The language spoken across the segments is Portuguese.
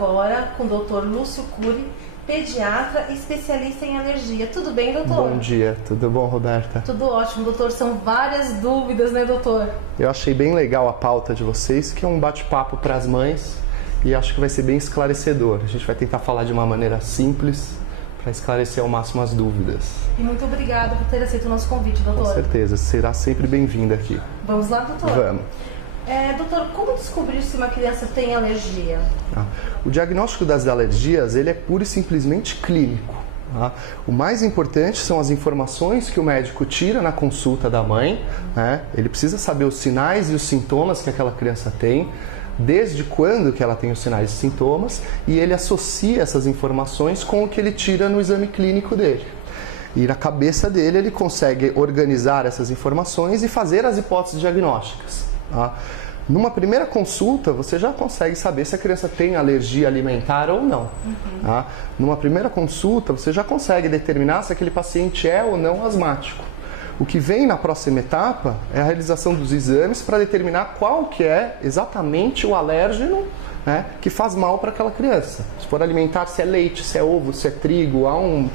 agora com o Dr. Lúcio Cury, pediatra e especialista em alergia. Tudo bem, doutor? Bom dia, tudo bom, Roberta? Tudo ótimo, doutor. São várias dúvidas, né, doutor? Eu achei bem legal a pauta de vocês, que é um bate-papo para as mães e acho que vai ser bem esclarecedor. A gente vai tentar falar de uma maneira simples para esclarecer ao máximo as dúvidas. E muito obrigada por ter aceito o nosso convite, doutor. Com certeza, será sempre bem-vinda aqui. Vamos lá, doutor? Vamos. Doutor, como descobrir se uma criança tem alergia? O diagnóstico das alergias, ele é pura e simplesmente clínico. Tá? O mais importante são as informações que o médico tira na consulta da mãe, né? Ele precisa saber os sinais e os sintomas que aquela criança tem, desde quando que ela tem os sinais e sintomas, e ele associa essas informações com o que ele tira no exame clínico dele. E na cabeça dele ele consegue organizar essas informações e fazer as hipóteses diagnósticas. Tá? Numa primeira consulta, você já consegue saber se a criança tem alergia alimentar ou não. Tá? Numa primeira consulta, você já consegue determinar se aquele paciente é ou não asmático. O que vem na próxima etapa é a realização dos exames para determinar qual que é exatamente o alérgeno, né, que faz mal para aquela criança. Se for alimentar, se é leite, se é ovo, se é trigo, há um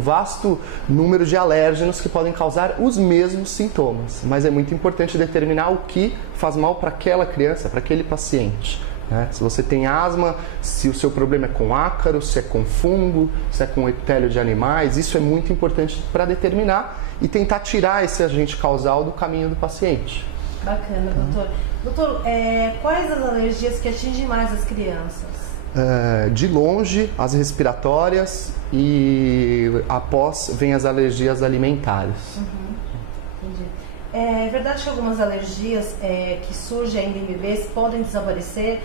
vasto número de alérgenos que podem causar os mesmos sintomas. Mas é muito importante determinar o que faz mal para aquela criança, para aquele paciente. Né? Se você tem asma, se o seu problema é com ácaro, se é com fungo, se é com epitélio de animais, isso é muito importante para determinar e tentar tirar esse agente causal do caminho do paciente. Bacana, doutor. Doutor, quais as alergias que atingem mais as crianças? De longe, as respiratórias e após vem as alergias alimentares. Entendi. É verdade que algumas alergias que surgem ainda em bebês podem desaparecer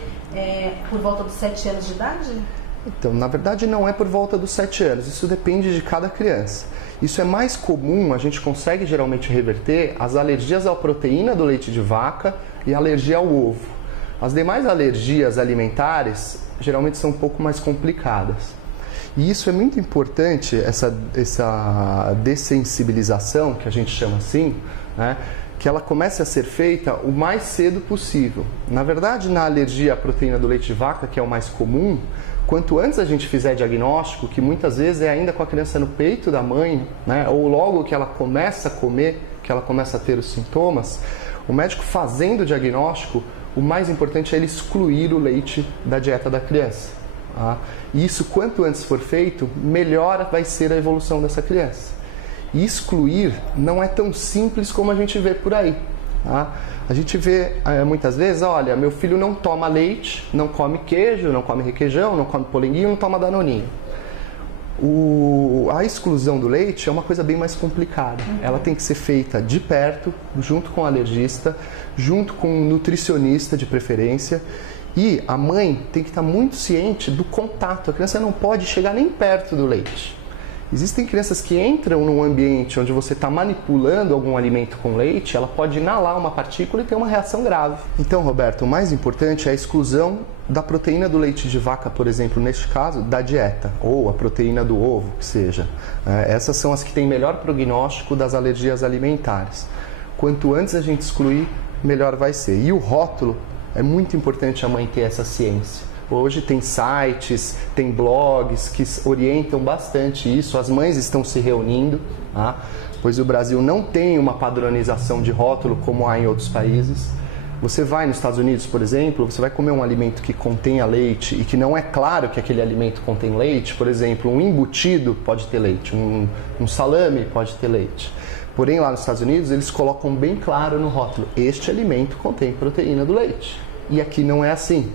por volta dos 7 anos de idade? Então, na verdade não é por volta dos 7 anos, isso depende de cada criança. Isso é mais comum, a gente consegue geralmente reverter as alergias à proteína do leite de vaca e alergia ao ovo. As demais alergias alimentares geralmente são um pouco mais complicadas. E isso é muito importante, essa dessensibilização, que a gente chama assim, né? Que ela comece a ser feita o mais cedo possível. Na verdade, na alergia à proteína do leite de vaca, que é o mais comum, quanto antes a gente fizer diagnóstico, que muitas vezes é ainda com a criança no peito da mãe, né, ou logo que ela começa a comer, que ela começa a ter os sintomas, o médico fazendo o diagnóstico, o mais importante é ele excluir o leite da dieta da criança. Tá? E isso, quanto antes for feito, melhor vai ser a evolução dessa criança. E excluir não é tão simples como a gente vê por aí. Tá? A gente vê muitas vezes, olha, meu filho não toma leite, não come queijo, não come requeijão, não come polenguinho, não toma danoninho. A exclusão do leite é uma coisa bem mais complicada. Ela tem que ser feita de perto, junto com o alergista, junto com um nutricionista de preferência. E a mãe tem que estar muito ciente do contato. A criança não pode chegar nem perto do leite. Existem crianças que entram num ambiente onde você está manipulando algum alimento com leite, ela pode inalar uma partícula e ter uma reação grave. Então, Roberto, o mais importante é a exclusão da proteína do leite de vaca, por exemplo, neste caso, da dieta, ou a proteína do ovo, que seja. Essas são as que têm melhor prognóstico das alergias alimentares. Quanto antes a gente excluir, melhor vai ser. E o rótulo, é muito importante a mãe ter essa ciência. Hoje tem sites, tem blogs que orientam bastante isso, as mães estão se reunindo, tá? Pois o Brasil não tem uma padronização de rótulo como há em outros países. Você vai nos Estados Unidos, por exemplo, você vai comer um alimento que contenha leite e que não é claro que aquele alimento contém leite, por exemplo, um embutido pode ter leite, um salame pode ter leite. Porém, lá nos Estados Unidos, eles colocam bem claro no rótulo, este alimento contém proteína do leite. E aqui não é assim.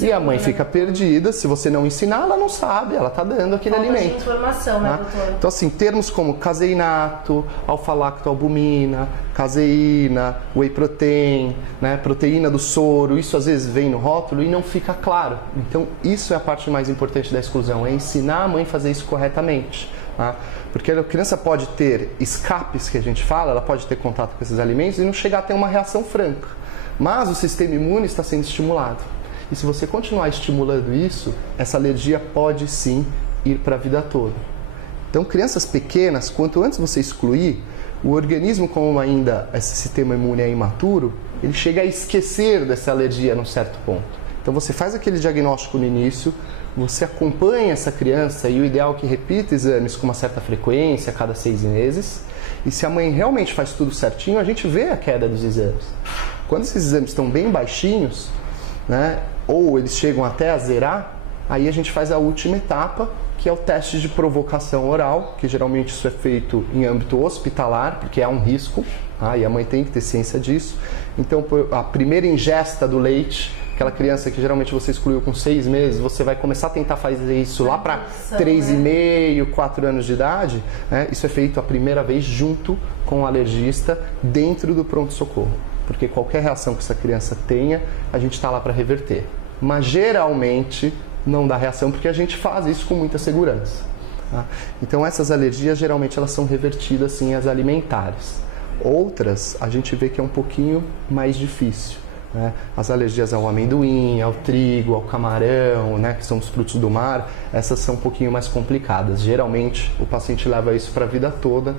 E a mãe fica perdida. Se você não ensinar, ela não sabe. Ela está dando aquele alimento. De informação, né, doutor? Então, assim, termos como caseinato, alfa-lactoalbumina, caseína, whey protein, né, proteína do soro, isso às vezes vem no rótulo e não fica claro. Então, isso é a parte mais importante da exclusão, é ensinar a mãe a fazer isso corretamente. Tá? Porque a criança pode ter escapes, que a gente fala, ela pode ter contato com esses alimentos e não chegar a ter uma reação franca. Mas o sistema imune está sendo estimulado. E se você continuar estimulando isso, essa alergia pode sim ir para a vida toda. Então, crianças pequenas, quanto antes você excluir, o organismo, como ainda esse sistema imune é imaturo, ele chega a esquecer dessa alergia num certo ponto. Então você faz aquele diagnóstico no início, você acompanha essa criança e o ideal é que repita exames com uma certa frequência, a cada 6 meses. E se a mãe realmente faz tudo certinho, a gente vê a queda dos exames. Quando esses exames estão bem baixinhos, né, ou eles chegam até a zerar, aí a gente faz a última etapa, que é o teste de provocação oral, que geralmente isso é feito em âmbito hospitalar, porque é um risco, tá? E a mãe tem que ter ciência disso. Então, a primeira ingesta do leite, aquela criança que geralmente você excluiu com 6 meses, você vai começar a tentar fazer isso lá para 3,5, 4 anos de idade, né? Isso é feito a primeira vez junto com o alergista dentro do pronto-socorro. Porque qualquer reação que essa criança tenha, a gente está lá para reverter. Mas geralmente não dá reação porque a gente faz isso com muita segurança. Tá? Então essas alergias geralmente elas são revertidas sim às alimentares. Outras a gente vê que é um pouquinho mais difícil. Né? As alergias ao amendoim, ao trigo, ao camarão, né? Que são os frutos do mar, essas são um pouquinho mais complicadas. Geralmente o paciente leva isso para a vida toda,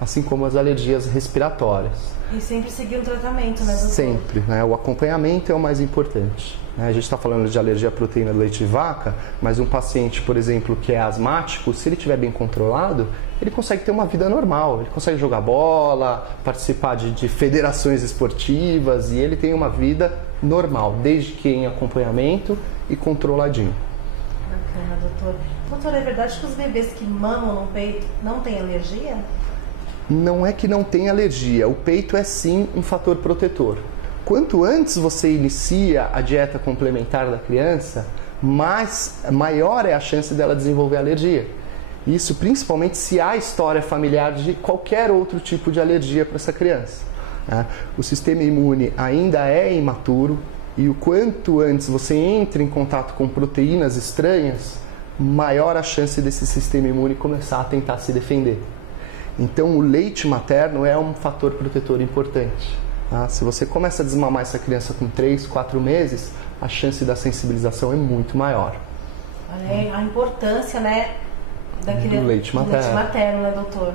assim como as alergias respiratórias. E sempre seguir um tratamento, né, doutor? Sempre, né? O acompanhamento é o mais importante. A gente está falando de alergia à proteína do leite de vaca, mas um paciente, por exemplo, que é asmático, se ele estiver bem controlado, ele consegue ter uma vida normal, ele consegue jogar bola, participar de federações esportivas e ele tem uma vida normal, desde que em acompanhamento e controladinho. Bacana, doutor. Doutor, é verdade que os bebês que mamam no peito não têm alergia? Não é que não tem alergia, o peito é sim um fator protetor. Quanto antes você inicia a dieta complementar da criança, maior é a chance dela desenvolver alergia. Isso principalmente se há história familiar de qualquer outro tipo de alergia para essa criança. O sistema imune ainda é imaturo e o quanto antes você entra em contato com proteínas estranhas, maior a chance desse sistema imune começar a tentar se defender. Então o leite materno é um fator protetor importante. Se você começa a desmamar essa criança com 3, 4 meses, a chance da sensibilização é muito maior. Olha a importância, né, do leite materno. Leite materno, né, doutor?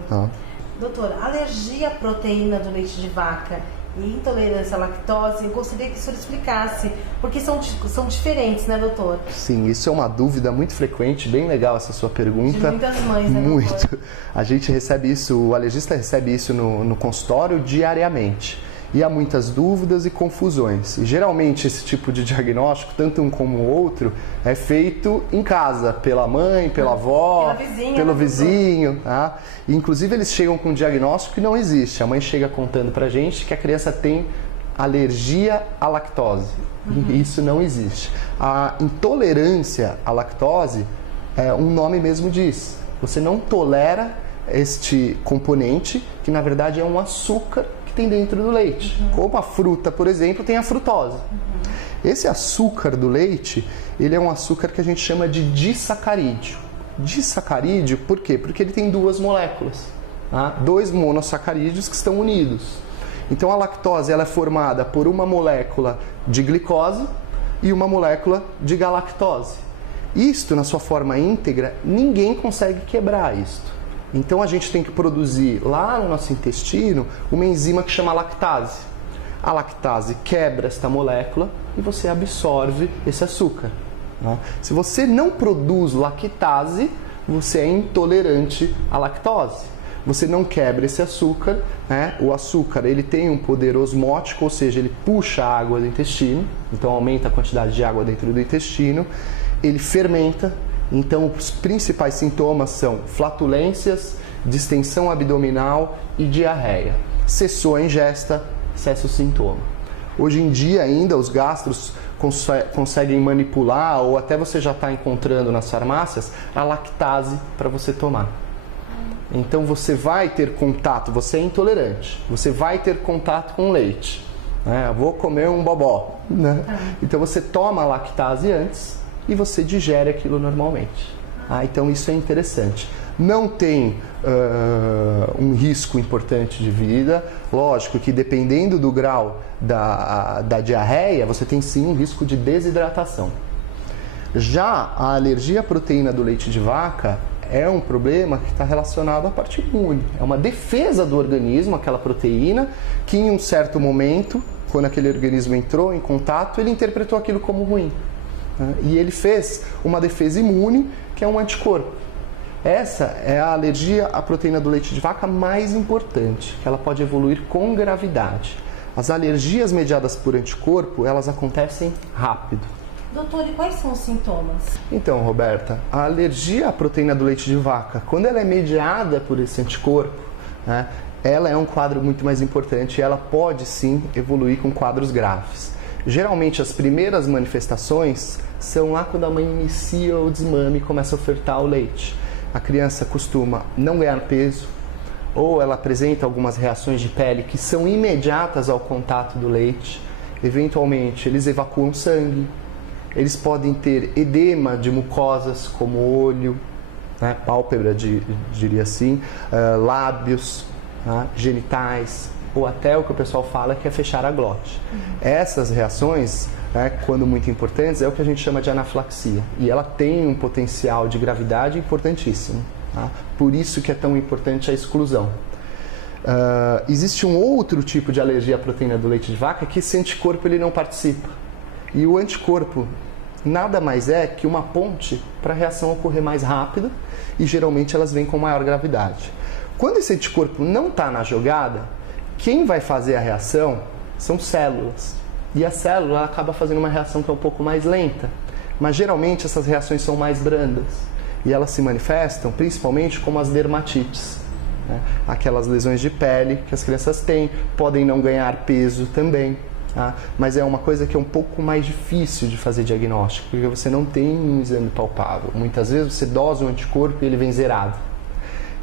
Doutor, alergia à proteína do leite de vaca e intolerância à lactose, eu gostaria que o senhor explicasse, porque são diferentes, né, doutor? Sim, isso é uma dúvida muito frequente, bem legal essa sua pergunta. De muitas mães, né, muito. Doutor? A gente recebe isso, o alergista recebe isso no consultório diariamente. E há muitas dúvidas e confusões. E geralmente esse tipo de diagnóstico, tanto um como o outro, é feito em casa, pela mãe, pela avó, pelo vizinho. Tá? E, inclusive eles chegam com um diagnóstico que não existe. A mãe chega contando pra gente que a criança tem alergia à lactose. E isso não existe. A intolerância à lactose, um nome mesmo diz. Você não tolera este componente, que na verdade é um açúcar tem dentro do leite. Como a fruta, por exemplo, tem a frutose. Esse açúcar do leite, ele é um açúcar que a gente chama de disacarídeo. Disacarídeo, por quê? Porque ele tem 2 moléculas, tá? 2 monossacarídeos que estão unidos. Então a lactose ela é formada por uma molécula de glicose e uma molécula de galactose. Isto, na sua forma íntegra, ninguém consegue quebrar isto. Então a gente tem que produzir lá no nosso intestino uma enzima que chama lactase. A lactase quebra esta molécula e você absorve esse açúcar. Se você não produz lactase, você é intolerante à lactose. Você não quebra esse açúcar, né? O açúcar ele tem um poder osmótico, ou seja, ele puxa a água do intestino, então aumenta a quantidade de água dentro do intestino, ele fermenta. Então, os principais sintomas são flatulências, distensão abdominal e diarreia. Cessou a ingesta, cessa o sintoma. Hoje em dia, ainda, os gastros conseguem manipular, ou até você já está encontrando nas farmácias, a lactase para você tomar. Então, você vai ter contato, você é intolerante, você vai ter contato com leite. Vou comer um bobó. Né? Então, você toma a lactase antes e você digere aquilo normalmente. Então isso é interessante. Não tem um risco importante de vida. Lógico que dependendo do grau da diarreia, você tem sim um risco de desidratação. Já a alergia à proteína do leite de vaca é um problema que está relacionado à parte imune. É uma defesa do organismo, aquela proteína, que em um certo momento, quando aquele organismo entrou em contato, ele interpretou aquilo como ruim. né? E ele fez uma defesa imune, que é um anticorpo. Essa é a alergia à proteína do leite de vaca mais importante, que ela pode evoluir com gravidade. As alergias mediadas por anticorpo, elas acontecem rápido. Doutor, e quais são os sintomas? Então, Roberta, a alergia à proteína do leite de vaca, quando ela é mediada por esse anticorpo, né, ela é um quadro muito mais importante e ela pode sim evoluir com quadros graves. Geralmente as primeiras manifestações são lá quando a mãe inicia o desmame e começa a ofertar o leite. A criança costuma não ganhar peso, ou ela apresenta algumas reações de pele que são imediatas ao contato do leite. Eventualmente eles evacuam sangue, eles podem ter edema de mucosas como olho, né, pálpebra, diria assim, lábios, né, genitais, ou até o que o pessoal fala que é fechar a glote. Essas reações, né, quando muito importantes, é o que a gente chama de anafilaxia. E ela tem um potencial de gravidade importantíssimo. Tá? Por isso que é tão importante a exclusão. Existe um outro tipo de alergia à proteína do leite de vaca que esse anticorpo ele não participa. E o anticorpo nada mais é que uma ponte para a reação ocorrer mais rápido e geralmente elas vêm com maior gravidade. Quando esse anticorpo não está na jogada, quem vai fazer a reação são células. E a célula acaba fazendo uma reação que é um pouco mais lenta. Mas geralmente essas reações são mais brandas. E elas se manifestam principalmente como as dermatites. Né? Aquelas lesões de pele que as crianças têm, podem não ganhar peso também. Tá? Mas é uma coisa que é um pouco mais difícil de fazer diagnóstico, porque você não tem um exame palpável. Muitas vezes você dosa o anticorpo e ele vem zerado.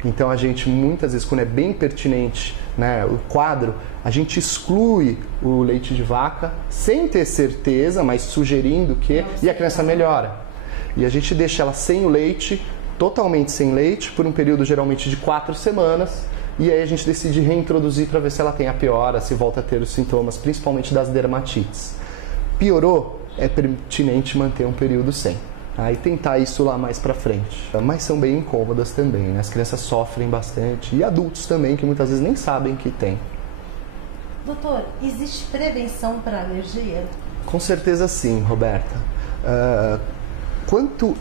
Então a gente, muitas vezes, quando é bem pertinente, né, o quadro, a gente exclui o leite de vaca sem ter certeza, mas sugerindo que, e a criança melhora. E a gente deixa ela sem o leite, totalmente sem leite, por um período geralmente de 4 semanas, e aí a gente decide reintroduzir para ver se ela tem a piora, se volta a ter os sintomas, principalmente das dermatites. Piorou, é pertinente manter um período sem. E tentar isso lá mais pra frente. Mas são bem incômodas também, né? As crianças sofrem bastante e adultos também, que muitas vezes nem sabem que tem. Doutor, existe prevenção para alergia? Com certeza sim, Roberta. Quanto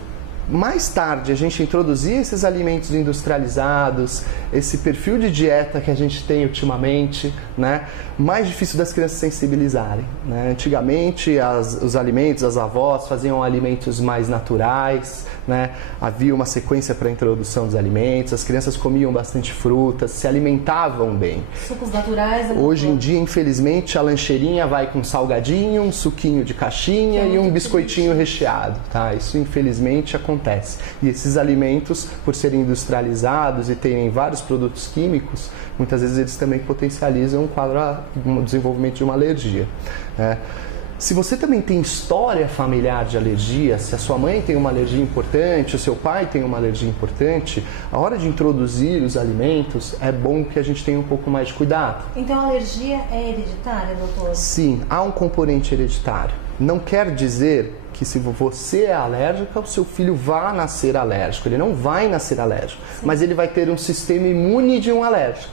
mais tarde a gente introduzir esses alimentos industrializados, esse perfil de dieta que a gente tem ultimamente, né, mais difícil das crianças sensibilizarem. Né? Antigamente os alimentos, as avós faziam alimentos mais naturais, né? Havia uma sequência para a introdução dos alimentos, as crianças comiam bastante frutas, se alimentavam bem. Sucos naturais. Hoje em dia, infelizmente, a lancheirinha vai com salgadinho, um suquinho de caixinha e um biscoitinho recheado. Tá? Isso infelizmente acontece. E esses alimentos, por serem industrializados e terem vários produtos químicos, muitas vezes eles também potencializam o desenvolvimento de uma alergia. Né? Se você também tem história familiar de alergia, se a sua mãe tem uma alergia importante, o seu pai tem uma alergia importante, a hora de introduzir os alimentos é bom que a gente tenha um pouco mais de cuidado. Então a alergia é hereditária, doutor? Sim, há um componente hereditário. Não quer dizer que se você é alérgica, o seu filho vai nascer alérgico. Ele não vai nascer alérgico, sim, mas ele vai ter um sistema imune de um alérgico.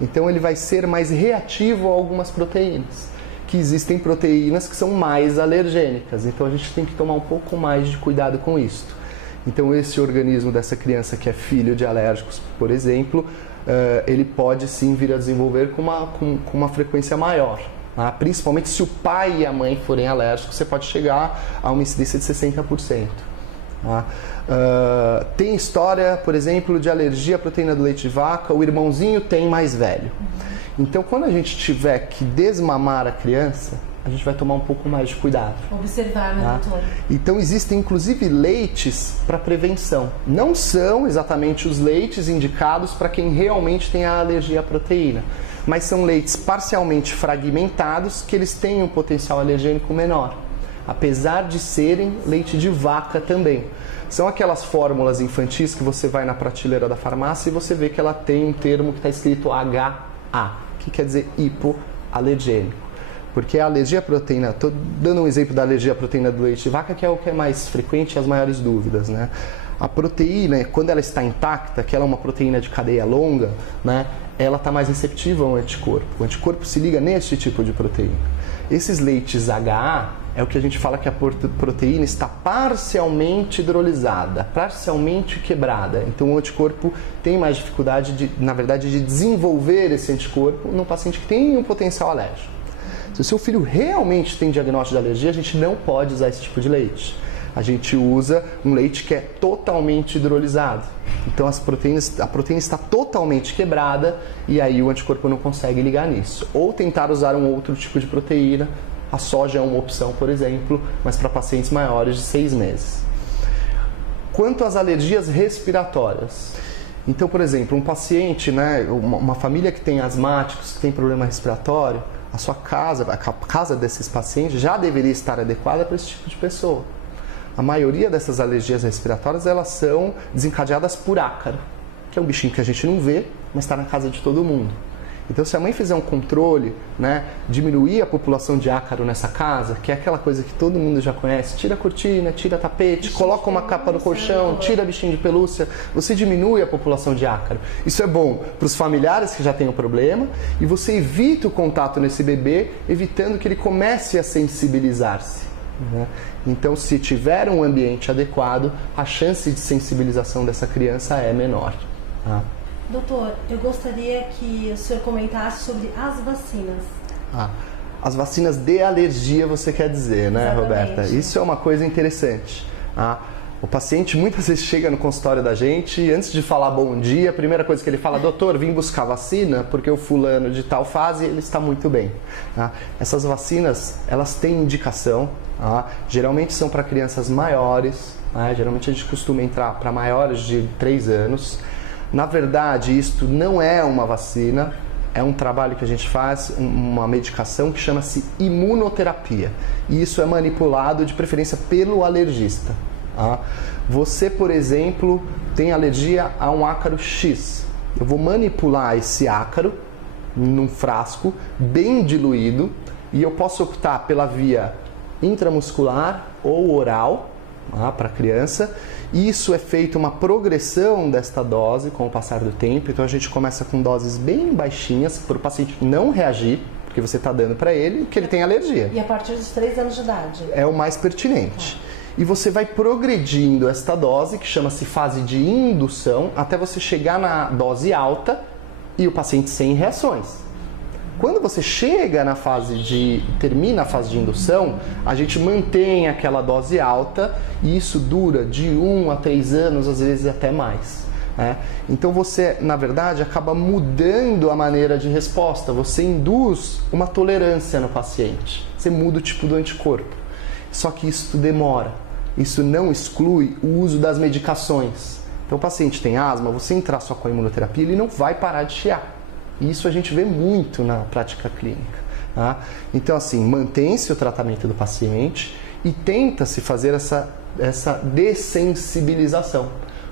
Então ele vai ser mais reativo a algumas proteínas. Que existem proteínas que são mais alergênicas, então a gente tem que tomar um pouco mais de cuidado com isso. Então esse organismo dessa criança que é filho de alérgicos, por exemplo, ele pode sim vir a desenvolver com uma frequência maior. Tá? Principalmente se o pai e a mãe forem alérgicos, você pode chegar a uma incidência de 60%. Tá? Tem história, por exemplo, de alergia à proteína do leite de vaca, o irmãozinho tem mais velho. Então, quando a gente tiver que desmamar a criança, a gente vai tomar um pouco mais de cuidado. Observar, né, doutor? Então, existem inclusive leites para prevenção. Não são exatamente os leites indicados para quem realmente tem a alergia à proteína, mas são leites parcialmente fragmentados que eles têm um potencial alergênico menor, apesar de serem leite de vaca também. São aquelas fórmulas infantis que você vai na prateleira da farmácia e você vê que ela tem um termo que está escrito HA, que quer dizer hipoalergênico. Porque a alergia à proteína, estou dando um exemplo da alergia à proteína do leite de vaca, que é o que é mais frequente e as maiores dúvidas, né? A proteína, quando ela está intacta, que ela é uma proteína de cadeia longa, né, ela está mais receptiva ao anticorpo. O anticorpo se liga nesse tipo de proteína. Esses leites HA, é o que a gente fala que a proteína está parcialmente hidrolisada, parcialmente quebrada. Então o anticorpo tem mais dificuldade, na verdade, de desenvolver esse anticorpo num paciente que tem um potencial alérgico. Se o seu filho realmente tem diagnóstico de alergia, a gente não pode usar esse tipo de leite. A gente usa um leite que é totalmente hidrolisado. Então a proteína está totalmente quebrada e aí o anticorpo não consegue ligar nisso. Ou tentar usar um outro tipo de proteína. A soja é uma opção, por exemplo, mas para pacientes maiores de 6 meses. Quanto às alergias respiratórias. Então, por exemplo, um paciente, uma família que tem asmáticos, que tem problema respiratório, a sua casa, a casa desses pacientes já deveria estar adequada para esse tipo de pessoa. A maioria dessas alergias respiratórias, elas são desencadeadas por ácaro, que é um bichinho que a gente não vê, mas está na casa de todo mundo. Então, se a mãe fizer um controle, diminuir a população de ácaro nessa casa, que é aquela coisa que todo mundo já conhece, tira a cortina, tira tapete, coloca uma capa no colchão, tira bichinho de pelúcia, você diminui a população de ácaro. Isso é bom para os familiares que já têm o problema e você evita o contato nesse bebê, evitando que ele comece a sensibilizar-se. Então, se tiver um ambiente adequado, a chance de sensibilização dessa criança é menor. Doutor, eu gostaria que o senhor comentasse sobre as vacinas. As vacinas de alergia, você quer dizer, né, Exatamente. Roberta? Isso é uma coisa interessante. O paciente muitas vezes chega no consultório da gente e antes de falar bom dia, a primeira coisa que ele fala, doutor, vim buscar vacina porque o fulano de tal fase, ele está muito bem. Essas vacinas, elas têm indicação, geralmente são para crianças maiores, geralmente a gente costuma entrar para maiores de 3 anos. Na verdade, isto não é uma vacina, é um trabalho que a gente faz, uma medicação que chama-se imunoterapia. E isso é manipulado de preferência pelo alergista. Você, por exemplo, tem alergia a um ácaro X. Eu vou manipular esse ácaro num frasco bem diluído e eu posso optar pela via intramuscular ou oral para a criança. Isso é feito uma progressão desta dose com o passar do tempo. Então a gente começa com doses bem baixinhas para o paciente não reagir, porque você está dando para ele que ele tem alergia. E a partir dos 3 anos de idade? É o mais pertinente. E você vai progredindo esta dose, que chama-se fase de indução, até você chegar na dose alta e o paciente sem reações. Quando você chega na termina a fase de indução, a gente mantém aquela dose alta e isso dura de 1 a 3 anos, às vezes até mais. Então você, na verdade, acaba mudando a maneira de resposta, você induz uma tolerância no paciente, você muda o tipo do anticorpo. Só que isso demora, isso não exclui o uso das medicações. Então o paciente tem asma, você entrar só com a imunoterapia, ele não vai parar de chiar. E isso a gente vê muito na prática clínica. Então, assim, mantém-se o tratamento do paciente e tenta-se fazer essa dessensibilização.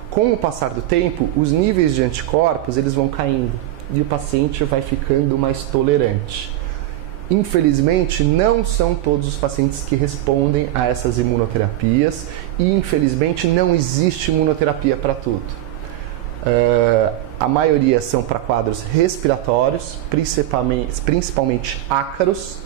Com o passar do tempo, os níveis de anticorpos eles vão caindo e o paciente vai ficando mais tolerante. Infelizmente, não são todos os pacientes que respondem a essas imunoterapias e, infelizmente, não existe imunoterapia para tudo. A maioria são para quadros respiratórios, principalmente ácaros,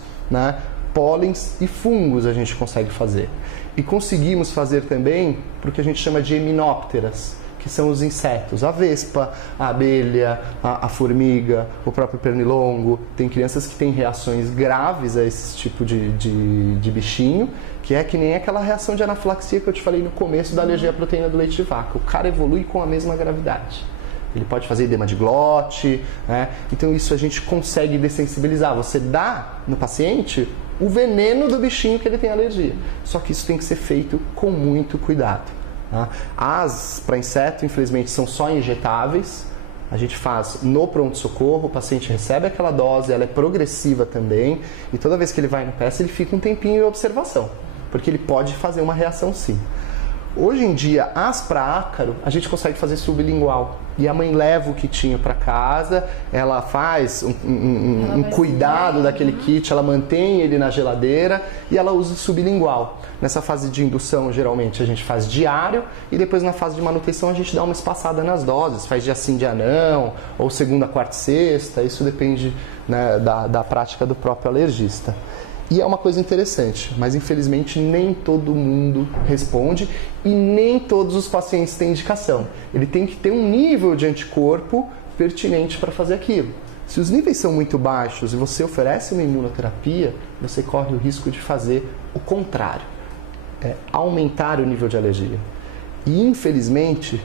pólens e fungos a gente consegue fazer. E conseguimos fazer também para o que a gente chama de eminópteras, que são os insetos, a vespa, a abelha, a formiga, o próprio pernilongo. Tem crianças que têm reações graves a esse tipo de bichinho, que é que nem aquela reação de anafilaxia que eu te falei no começo da alergia à proteína do leite de vaca. O cara evolui com a mesma gravidade. Ele pode fazer edema de glote, Então isso a gente consegue dessensibilizar. Você dá no paciente o veneno do bichinho que ele tem alergia. Só que isso tem que ser feito com muito cuidado. As para inseto, infelizmente, são só injetáveis. A gente faz no pronto-socorro, o paciente recebe aquela dose, ela é progressiva também. E toda vez que ele vai no PS, ele fica um tempinho em observação, porque ele pode fazer uma reação sim. Hoje em dia, as para ácaro, a gente consegue fazer sublingual. E a mãe leva o kitinho para casa, ela faz um cuidado daquele kit, ela mantém ele na geladeira e ela usa o sublingual. Nessa fase de indução, geralmente, a gente faz diário e depois na fase de manutenção a gente dá uma espaçada nas doses. Faz dia sim, dia não, ou segunda, quarta e sexta, isso depende da prática do próprio alergista. E é uma coisa interessante, mas infelizmente nem todo mundo responde e nem todos os pacientes têm indicação. Ele tem que ter um nível de anticorpo pertinente para fazer aquilo. Se os níveis são muito baixos e você oferece uma imunoterapia, você corre o risco de fazer o contrário, aumentar o nível de alergia. E infelizmente,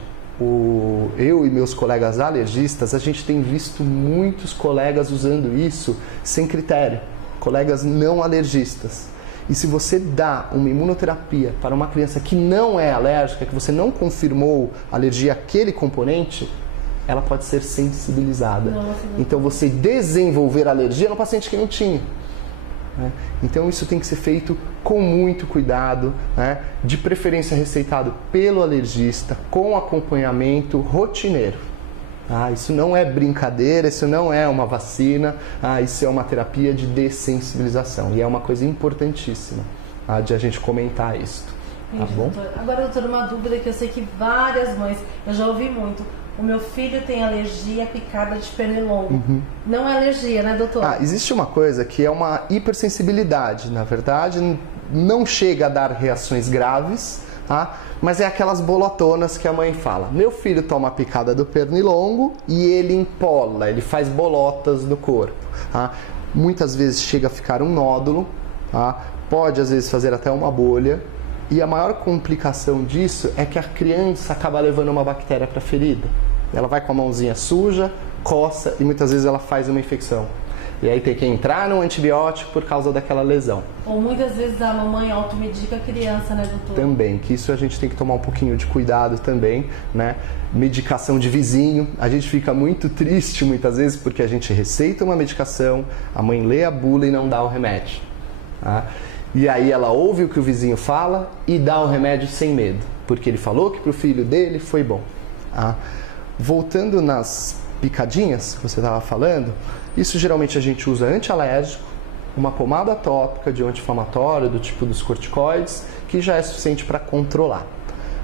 eu e meus colegas alergistas, a gente tem visto muitos colegas usando isso sem critério. Colegas não alergistas. E se você dá uma imunoterapia para uma criança que não é alérgica, que você não confirmou alergia àquele componente, ela pode ser sensibilizada. Então você desenvolver alergia no paciente que não tinha. Então isso tem que ser feito com muito cuidado, de preferência receitado pelo alergista, com acompanhamento rotineiro. Isso não é brincadeira, isso não é uma vacina, isso é uma terapia de dessensibilização. E é uma coisa importantíssima de a gente comentar isso. Tá bom? Agora, doutor, uma dúvida que eu sei que várias mães, eu já ouvi muito. O meu filho tem alergia à picada de pernilongo. Não é alergia, né, doutor? Existe uma coisa que é uma hipersensibilidade. Na verdade, não chega a dar reações graves, mas é aquelas bolotonas que a mãe fala. Meu filho toma a picada do pernilongo e ele empola, ele faz bolotas no corpo. Muitas vezes chega a ficar um nódulo, pode às vezes fazer até uma bolha. E a maior complicação disso é que a criança acaba levando uma bactéria para a ferida. Ela vai com a mãozinha suja, coça e muitas vezes ela faz uma infecção. E aí tem que entrar no antibiótico por causa daquela lesão. Ou muitas vezes a mamãe automedica a criança, né, doutor? Também, que isso a gente tem que tomar um pouquinho de cuidado também, né? Medicação de vizinho. A gente fica muito triste muitas vezes porque a gente receita uma medicação, a mãe lê a bula e não dá o remédio. E aí ela ouve o que o vizinho fala e dá o remédio sem medo, porque ele falou que para o filho dele foi bom. Voltando nas picadinhas que você estava falando, isso geralmente a gente usa antialérgico, uma pomada tópica de um anti-inflamatório do tipo dos corticoides, que já é suficiente para controlar.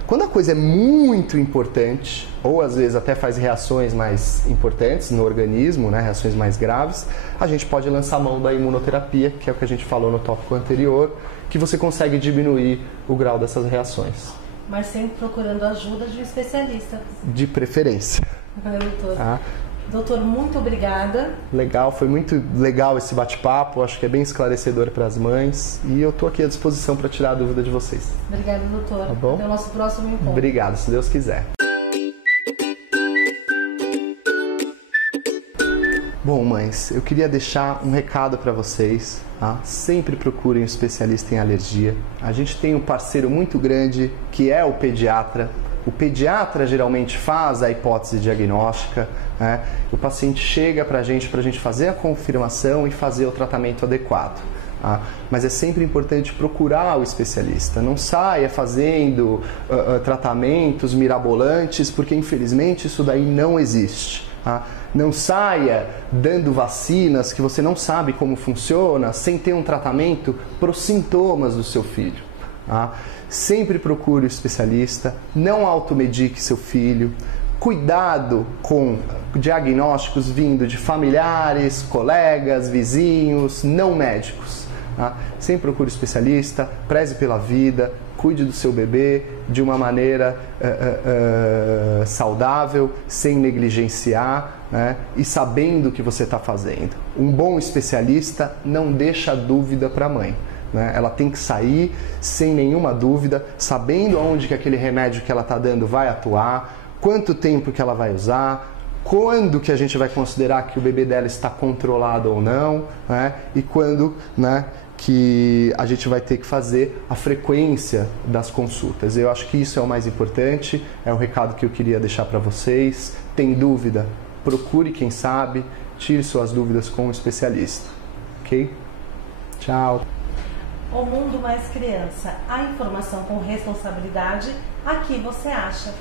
Quando a coisa é muito importante, ou às vezes até faz reações mais importantes no organismo, reações mais graves, a gente pode lançar mão da imunoterapia, que é o que a gente falou no tópico anterior, que você consegue diminuir o grau dessas reações. Mas sempre procurando a ajuda de um especialista. De preferência. Doutor. Doutor, muito obrigada. Legal, foi muito legal esse bate-papo, acho que é bem esclarecedor para as mães e eu estou aqui à disposição para tirar a dúvida de vocês. Obrigada, doutor. Tá bom? Até o nosso próximo encontro. Obrigado, se Deus quiser. Bom, mães, eu queria deixar um recado para vocês. Sempre procurem um especialista em alergia. A gente tem um parceiro muito grande que é o pediatra. O pediatra geralmente faz a hipótese diagnóstica, o paciente chega para a gente fazer a confirmação e fazer o tratamento adequado. Mas é sempre importante procurar o especialista. Não saia fazendo tratamentos mirabolantes, porque infelizmente isso daí não existe. Não saia dando vacinas que você não sabe como funciona, sem ter um tratamento para os sintomas do seu filho. Sempre procure o especialista, não automedique seu filho. Cuidado com diagnósticos vindo de familiares, colegas, vizinhos, não médicos. Sempre procure o especialista, preze pela vida, cuide do seu bebê de uma maneira saudável, sem negligenciar, e sabendo o que você está fazendo. Um bom especialista não deixa dúvida para a mãe. Ela tem que sair sem nenhuma dúvida, sabendo onde que aquele remédio que ela está dando vai atuar, quanto tempo que ela vai usar, quando que a gente vai considerar que o bebê dela está controlado ou não, e quando que a gente vai ter que fazer a frequência das consultas. Eu acho que isso é o mais importante, é o recado que eu queria deixar para vocês. Tem dúvida? Procure quem sabe, tire suas dúvidas com um especialista. Ok? Tchau! O Mundo Mais Criança. A informação com responsabilidade, aqui você acha.